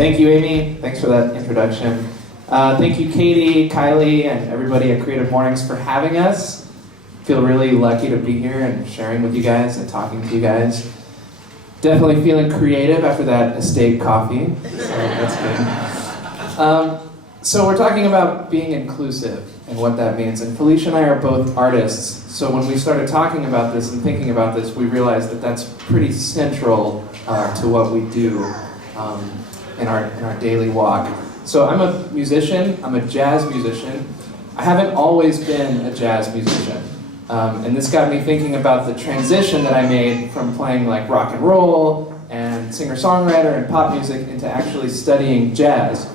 Thank you, Amy. Thanks for that introduction. Thank you, Katie, Kylie, and everybody at Creative Mornings for having us. Feel really lucky to be here and sharing with you guys and talking to you guys. Definitely feeling creative after that estate coffee, so that's good. So we're talking about being inclusive and what that means. And Felicia and I are both artists, so when we started talking about this and thinking about this, we realized that that's pretty central to what we do in our daily walk. So I'm a musician, I'm a jazz musician. I haven't always been a jazz musician. And this got me thinking about the transition that I made from playing like rock and roll and singer-songwriter and pop music into actually studying jazz.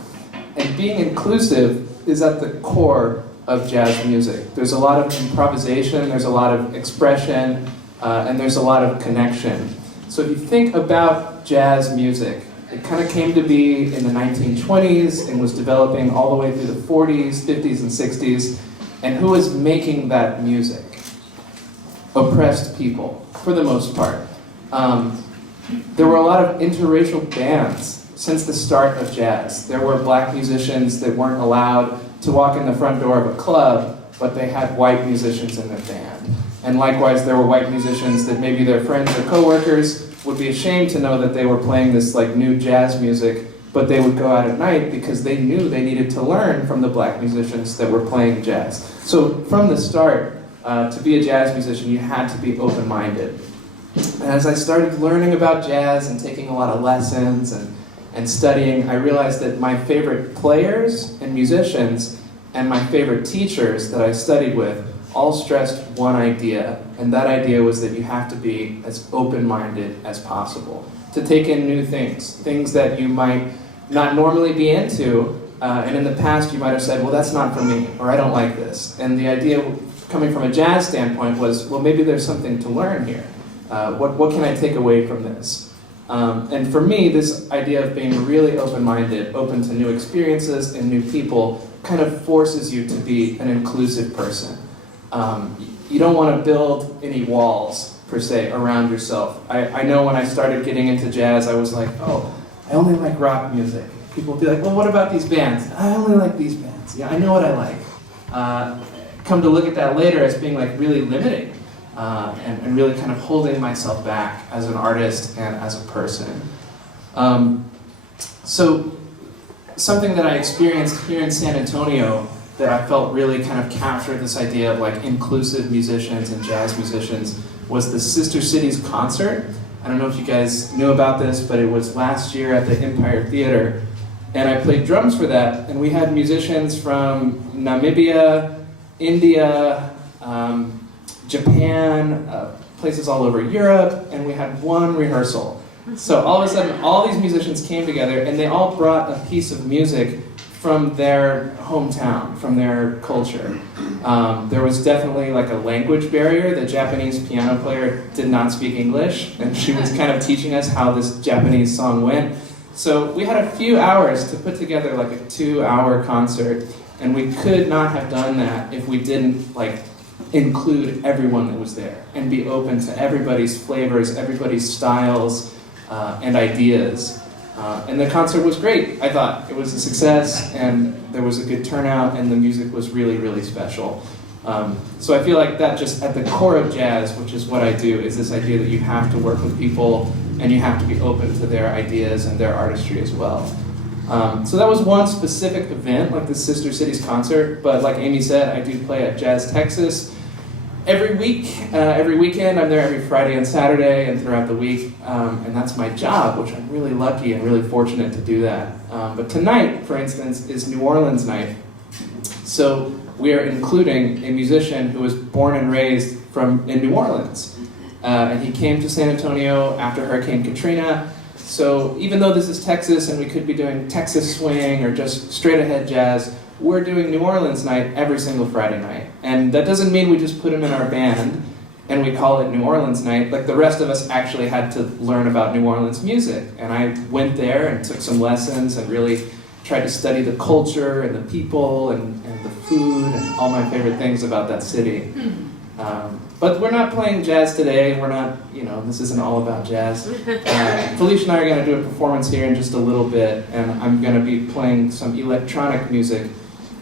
And being inclusive is at the core of jazz music. There's a lot of improvisation, there's a lot of expression, and there's a lot of connection. So if you think about jazz music, it kind of came to be in the 1920s and was developing all the way through the 40s, 50s, and 60s. And who was making that music? Oppressed people, for the most part. There were a lot of interracial bands since the start of jazz. There were black musicians that weren't allowed to walk in the front door of a club, but they had white musicians in their band. And likewise, there were white musicians that maybe their friends or coworkers would be ashamed to know that they were playing this like new jazz music, but they would go out at night because they knew they needed to learn from the black musicians that were playing jazz. So from the start, to be a jazz musician, you had to be open-minded. And as I started learning about jazz and taking a lot of lessons and studying, I realized that my favorite players and musicians and my favorite teachers that I studied with all stressed one idea, and that idea was that you have to be as open-minded as possible to take in new things, things that you might not normally be into, and in the past you might have said, well, that's not for me, or I don't like this. And the idea coming from a jazz standpoint was, well, maybe there's something to learn here. What can I take away from this? And for me, this idea of being really open-minded, open to new experiences and new people, kind of forces you to be an inclusive person. You don't want to build any walls, per se, around yourself. I know when I started getting into jazz, I was like, oh, I only like rock music. People would be like, well, what about these bands? I only like these bands. Yeah, I know what I like. Come to look at that later as being like really limiting and really kind of holding myself back as an artist and as a person. So something that I experienced here in San Antonio that I felt really kind of captured this idea of like inclusive musicians and jazz musicians was the Sister Cities concert. I don't know if you guys knew about this, but it was last year at the Empire Theater. And I played drums for that, and we had musicians from Namibia, India, Japan, places all over Europe, and we had one rehearsal. So all of a sudden, all these musicians came together, and they all brought a piece of music from their hometown, from their culture. There was definitely like a language barrier. The Japanese piano player did not speak English, and she was kind of teaching us how this Japanese song went. So we had a few hours to put together like a 2-hour concert, and we could not have done that if we didn't like include everyone that was there and be open to everybody's flavors, everybody's styles, and ideas. And the concert was great, I thought. It was a success, and there was a good turnout, and the music was really, really special. So I feel like that just at the core of jazz, which is what I do, is this idea that you have to work with people, and you have to be open to their ideas and their artistry as well. So that was one specific event, like the Sister Cities concert, but like Amy said, I do play at Jazz Texas every week, every weekend. I'm there every Friday and Saturday and throughout the week, and that's my job, which I'm really lucky and really fortunate to do that. But tonight, for instance, is New Orleans night. So we are including a musician who was born and raised in New Orleans. And he came to San Antonio after Hurricane Katrina. So even though this is Texas and we could be doing Texas swing or just straight ahead jazz, we're doing New Orleans night every single Friday night. And that doesn't mean we just put him in our band and we call it New Orleans night. Like the rest of us actually had to learn about New Orleans music. And I went there and took some lessons and really tried to study the culture and the people and the food and all my favorite things about that city. But we're not playing jazz today. We're not, this isn't all about jazz. Felicia and I are going to do a performance here in just a little bit, and I'm going to be playing some electronic music.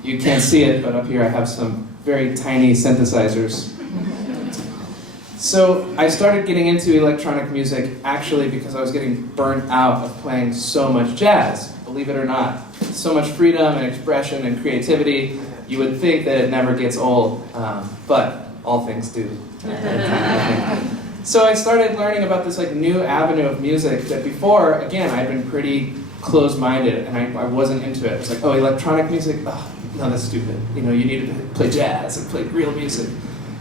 You can't see it, but up here I have some very tiny synthesizers. So I started getting into electronic music actually because I was getting burnt out of playing so much jazz, believe it or not. So much freedom and expression and creativity. You would think that it never gets old, but all things do. So I started learning about this new avenue of music that before, again, I'd been pretty closed-minded and I wasn't into it. It was like, oh, electronic music? Oh, no, that's stupid. You need to play jazz and play real music.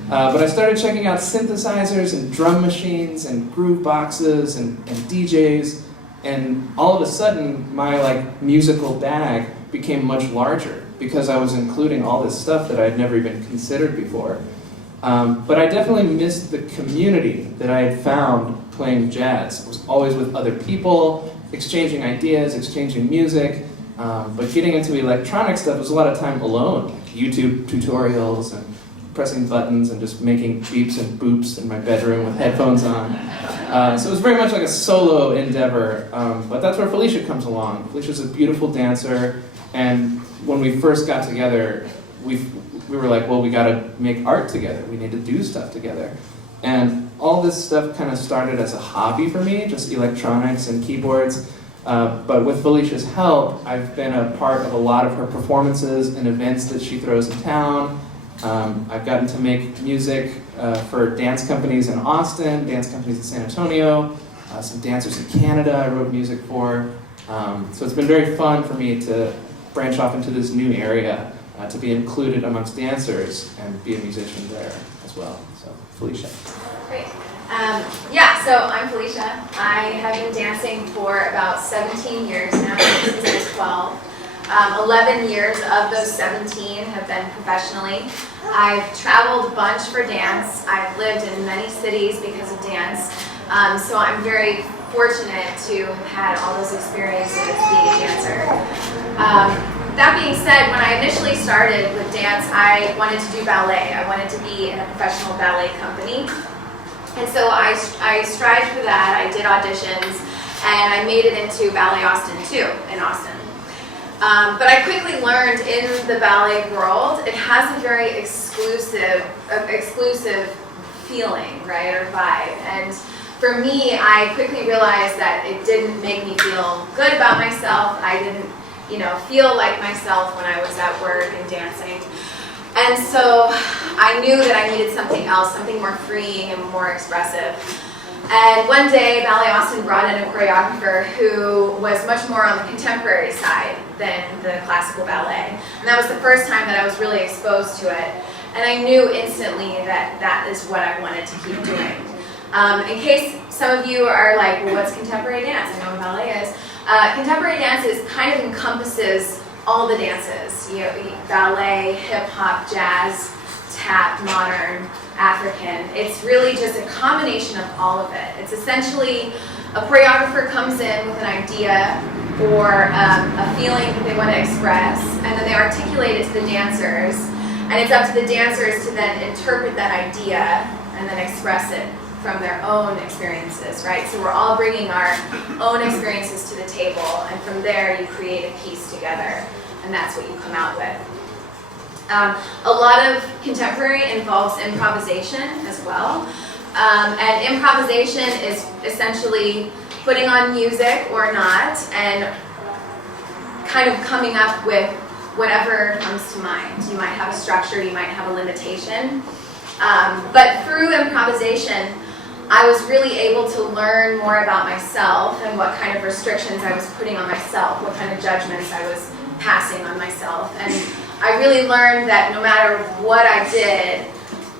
But I started checking out synthesizers and drum machines and groove boxes and DJs, and all of a sudden my musical bag became much larger because I was including all this stuff that I'd never even considered before. But I definitely missed the community that I had found playing jazz. I was always with other people, exchanging ideas, exchanging music, but getting into electronic stuff was a lot of time alone. YouTube tutorials and pressing buttons and just making beeps and boops in my bedroom with headphones on. So it was very much like a solo endeavor, but that's where Felicia comes along. Felicia's a beautiful dancer, and when we first got together, we were like, well, we gotta make art together. We need to do stuff together. And all this stuff kind of started as a hobby for me, just electronics and keyboards. But with Felicia's help, I've been a part of a lot of her performances and events that she throws in town. I've gotten to make music for dance companies in Austin, dance companies in San Antonio, some dancers in Canada I wrote music for. So it's been very fun for me to branch off into this new area, to be included amongst dancers and be a musician there as well. So, Felicia. Great. So I'm Felicia. I have been dancing for about 17 years now, since I was 12. 11 years of those 17 have been professionally. I've traveled a bunch for dance. I've lived in many cities because of dance. So I'm very fortunate to have had all those experiences being a dancer. That being said, when I initially started with dance, I wanted to do ballet. I wanted to be in a professional ballet company. And so I strived for that. I did auditions, and I made it into Ballet Austin too, in Austin. But I quickly learned in the ballet world, it has a very exclusive feeling, right, or vibe. And for me, I quickly realized that it didn't make me feel good about myself. I didn't, feel like myself when I was at work and dancing. And so I knew that I needed something else, something more freeing and more expressive. And one day, Ballet Austin brought in a choreographer who was much more on the contemporary side than the classical ballet. And that was the first time that I was really exposed to it. And I knew instantly that that is what I wanted to keep doing. In case some of you are like, well, what's contemporary dance? I know what ballet is. Contemporary dance kind of encompasses all the dances. Ballet, hip hop, jazz, tap, modern, African. It's really just a combination of all of it. It's essentially a choreographer comes in with an idea or a feeling that they want to express, and then they articulate it to the dancers, and it's up to the dancers to then interpret that idea and then express it from their own experiences, right? So we're all bringing our own experiences to the table, and from there you create a piece together, and that's what you come out with. A lot of contemporary involves improvisation as well. And improvisation is essentially putting on music or not and kind of coming up with whatever comes to mind. You might have a structure, you might have a limitation. But through improvisation, I was really able to learn more about myself and what kind of restrictions I was putting on myself, what kind of judgments I was passing on myself. And I really learned that no matter what I did,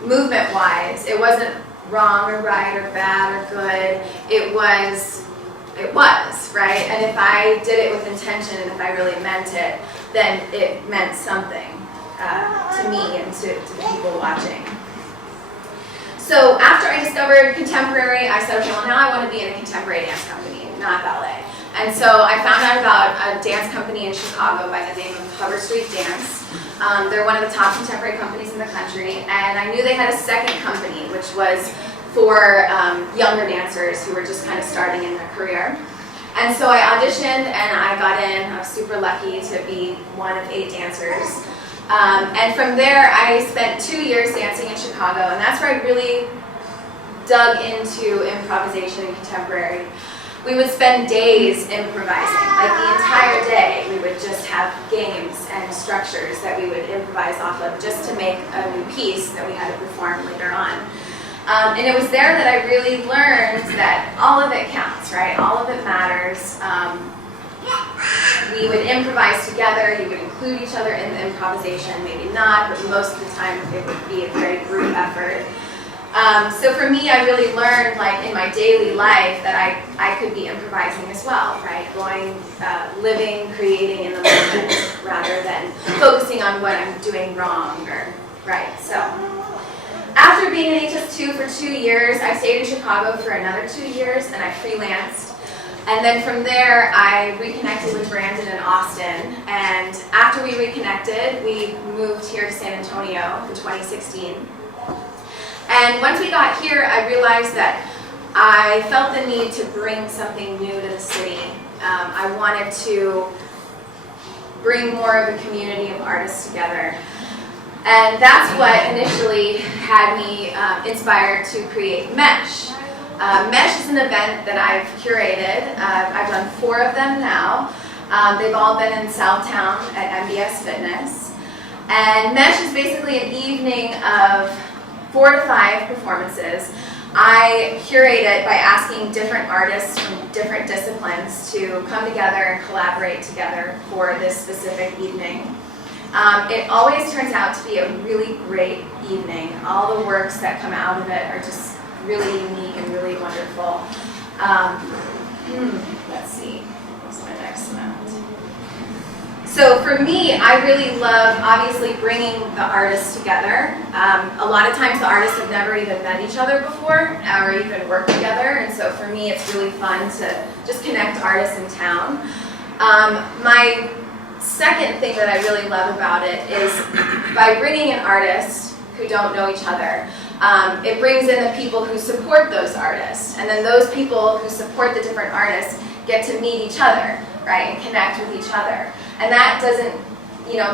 movement-wise, it wasn't wrong or right or bad or good. It was, right? And if I did it with intention and if I really meant it, then it meant something to me and to the people watching. So after I discovered contemporary, I said, okay, well now I want to be in a contemporary dance company, not ballet. And so I found out about a dance company in Chicago by the name of Cover Street Dance. They're one of the top contemporary companies in the country, and I knew they had a second company, which was for younger dancers who were just kind of starting in their career. And so I auditioned and I got in. I was super lucky to be one of 8 dancers. And from there, I spent 2 years dancing in Chicago, and that's where I really dug into improvisation and contemporary. We would spend days improvising, like the entire day. We would just have games and structures that we would improvise off of just to make a new piece that we had to perform later on. And it was there that I really learned that all of it counts, right? All of it matters. We would improvise together. You would include each other in the improvisation, maybe not, but most of the time it would be a very group effort. So for me, I really learned, like in my daily life, that I could be improvising as well, right? Going, living, creating in the moment, rather than focusing on what I'm doing wrong or right. So after being in HS2 for 2 years, I stayed in Chicago for another 2 years, and I freelanced. And then from there, I reconnected with Brandon in Austin. And after we reconnected, we moved here to San Antonio in 2016. And once we got here, I realized that I felt the need to bring something new to the city. I wanted to bring more of a community of artists together. And that's what initially had me inspired to create Mesh. Mesh is an event that I've curated. I've done 4 of them now. They've all been in Southtown at MBS Fitness. And Mesh is basically an evening of 4 to 5 performances. I curate it by asking different artists from different disciplines to come together and collaborate together for this specific evening. It always turns out to be a really great evening. All the works that come out of it are just really unique and really wonderful. Let's see, what's my next note? So for me, I really love, obviously, bringing the artists together. A lot of times the artists have never even met each other before or even worked together, and so for me it's really fun to just connect artists in town. My second thing that I really love about it is by bringing an artist who don't know each other, it brings in the people who support those artists, and then those people who support the different artists get to meet each other, right, and connect with each other. And that doesn't,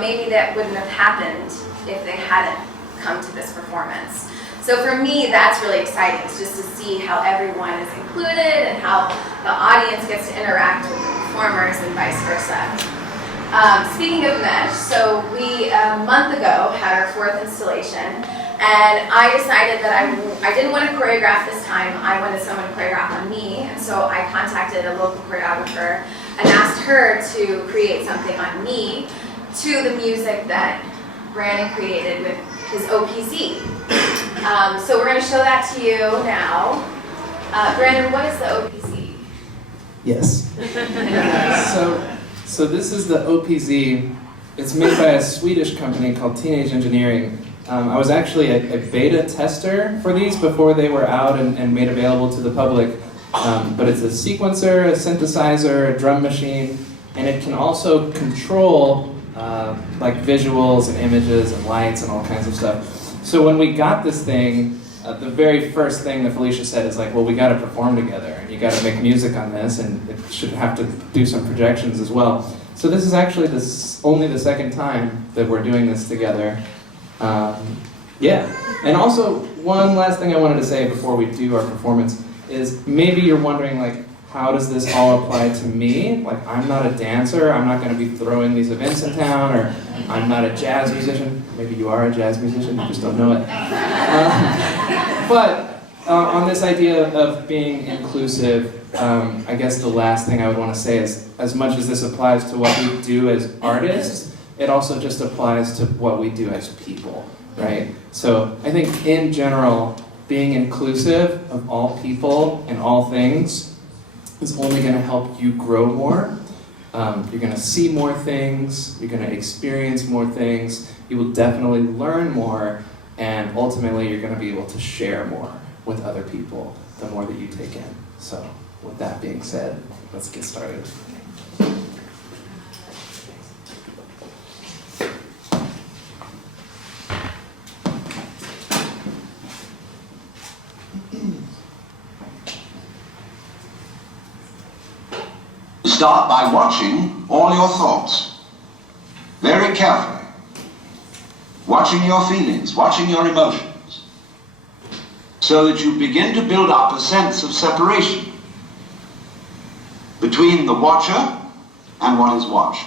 maybe that wouldn't have happened if they hadn't come to this performance. So for me, that's really exciting. It's just to see how everyone is included and how the audience gets to interact with the performers and vice versa. Speaking of Mesh, so we, a month ago, had our 4th installation, and I decided that I didn't want to choreograph this time. I wanted someone to choreograph on me, and so I contacted a local choreographer and asked her to create something on me to the music that Brandon created with his OPZ. So we're going to show that to you now. Brandon, what is the OPZ? Yes. So this is the OPZ. It's made by a Swedish company called Teenage Engineering. I was actually a beta tester for these before they were out and made available to the public. But it's a sequencer, a synthesizer, a drum machine, and it can also control like visuals and images and lights and all kinds of stuff. So when we got this thing, the very first thing that Felicia said is like, well, we got to perform together, and you got to make music on this, and it should have to do some projections as well. So this is actually only the second time that we're doing this together. Yeah, and also one last thing I wanted to say before we do our performance is maybe you're wondering, like, how does this all apply to me? Like, I'm not a dancer, I'm not going to be throwing these events in town, or I'm not a jazz musician. Maybe you are a jazz musician, you just don't know it. But on this idea of being inclusive, I guess the last thing I would want to say is, as much as this applies to what we do as artists, it also just applies to what we do as people, right? So I think in general, being inclusive of all people and all things is only going to help you grow more. You're going to see more things, you're going to experience more things, you will definitely learn more, and ultimately you're going to be able to share more with other people the more that you take in. So with that being said, let's get started. Start by watching all your thoughts very carefully, watching your feelings, watching your emotions, so that you begin to build up a sense of separation between the watcher and what is watched.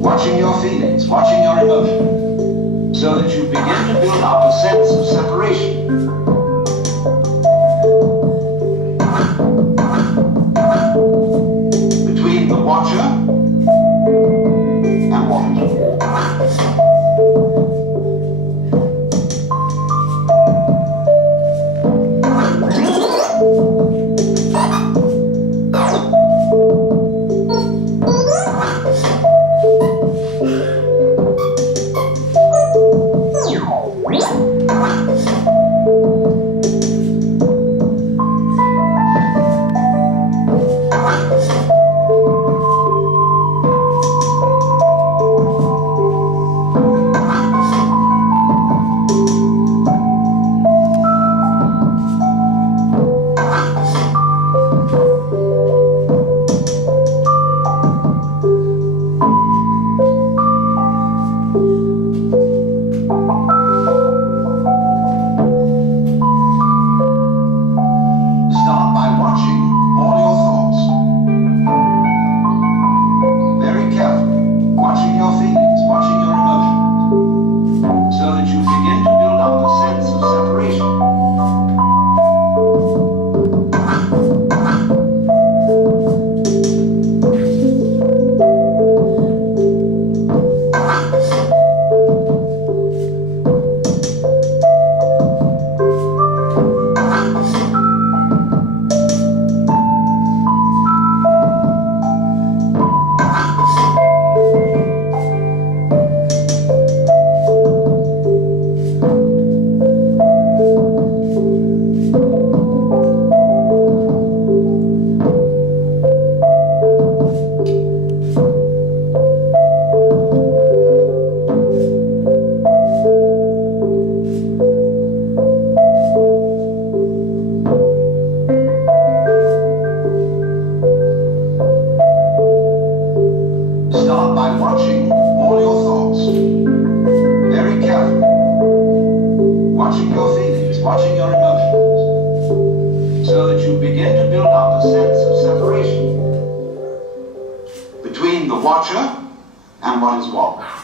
Watching your feelings, watching your emotions, so that you begin to build up a sense of separation between the watcher and what is watched. watching your feelings, watching your emotions, so that you begin to build up a sense of separation between the watcher and what is watched.